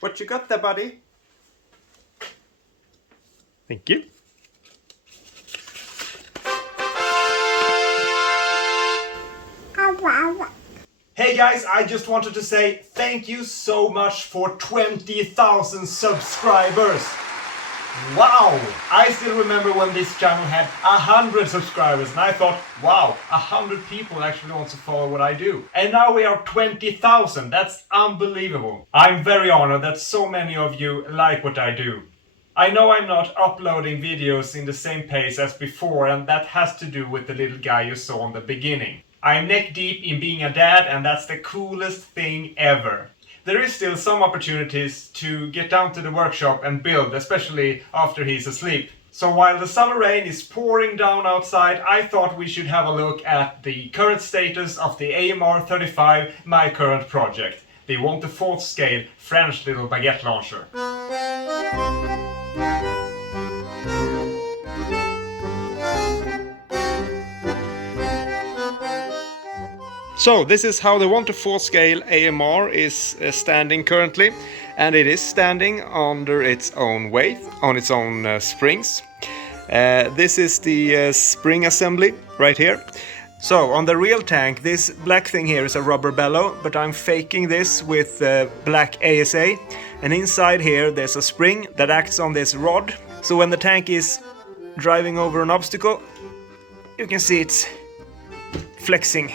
What you got there, buddy? Thank you. Hey guys, I just wanted to say thank you so much for 20,000 subscribers. Wow! I still remember when this channel had 100 subscribers and I thought, wow, 100 people actually want to follow what I do. And now we are 20,000. That's unbelievable. I'm very honored that so many of you like what I do. I know I'm not uploading videos in the same pace as before, and that has to do with the little guy you saw in the beginning. I'm neck deep in being a dad, and that's the coolest thing ever. There is still some opportunities to get down to the workshop and build, especially after he's asleep. So while the summer rain is pouring down outside, I thought we should have a look at the current status of the AMR-35, my current project. The 1/4 scale French little baguette launcher. So this is how the 1/4 scale AMR is standing currently, and it is standing under its own weight, on its own springs. This is the spring assembly right here. So on the real tank, this black thing here is a rubber bellow, but I'm faking this with black ASA, and inside here there's a spring that acts on this rod. So when the tank is driving over an obstacle, you can see it's flexing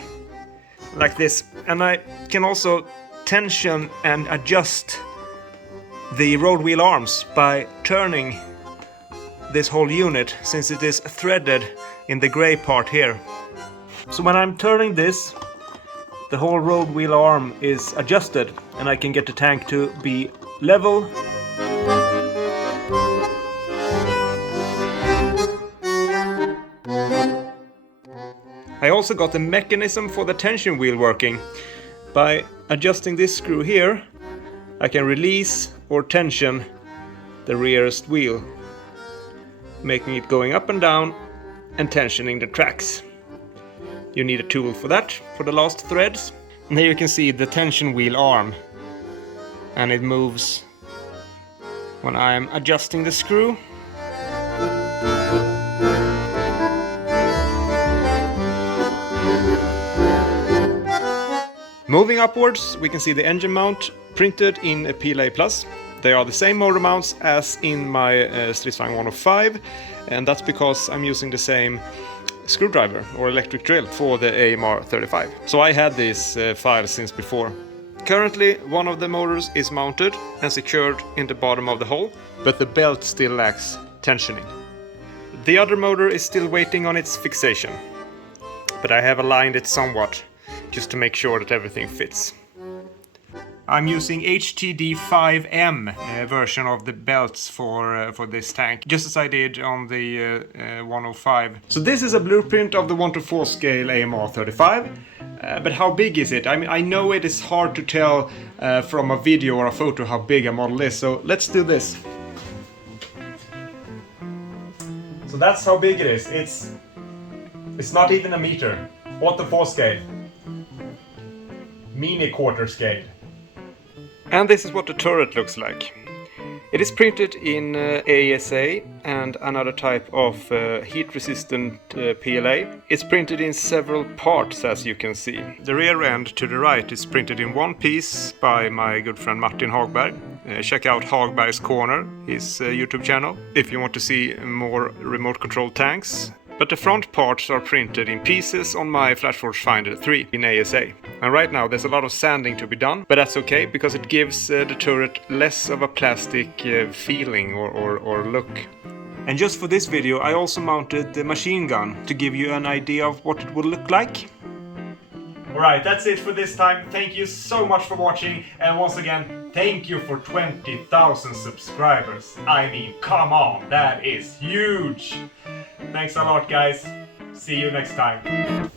like this, and I can also tension and adjust the road wheel arms by turning this whole unit, since it is threaded in the gray part here. So when I'm turning this, the whole road wheel arm is adjusted and I can get the tank to be level. I also got the mechanism for the tension wheel working. By adjusting this screw here, I can release or tension the rearest wheel, making it going up and down and tensioning the tracks. You need a tool for that, for the last threads. And here you can see the tension wheel arm, and it moves when I am adjusting the screw. Moving upwards, we can see the engine mount printed in a PLA Plus. They are the same motor mounts as in my Stridsvagn 105, and that's because I'm using the same screwdriver or electric drill for the AMR-35. So I had these files since before. Currently, one of the motors is mounted and secured in the bottom of the hull, but the belt still lacks tensioning. The other motor is still waiting on its fixation, but I have aligned it somewhat, just to make sure that everything fits. I'm using HTD5M version of the belts for this tank, just as I did on the 105. So this is a blueprint of the 1/4 scale AMR-35, but how big is it? I mean, I know it is hard to tell from a video or a photo how big a model is, so let's do this. So that's how big it is. It's not even a meter. 1/4 scale. Mini quarter scale. And this is what the turret looks like. It is printed in ASA and another type of heat-resistant PLA. It's printed in several parts, as you can see. The rear end to the right is printed in one piece by my good friend Martin Hagberg. Check out Hagberg's Corner, his YouTube channel, if you want to see more remote-controlled tanks. But the front parts are printed in pieces on my Flashforge Finder 3 in ASA. And right now there's a lot of sanding to be done, but that's okay because it gives the turret less of a plastic feeling or look. And just for this video I also mounted the machine gun to give you an idea of what it would look like. Alright, that's it for this time. Thank you so much for watching, and once again, thank you for 20,000 subscribers. I mean, come on, that is huge! Thanks a lot, guys. See you next time.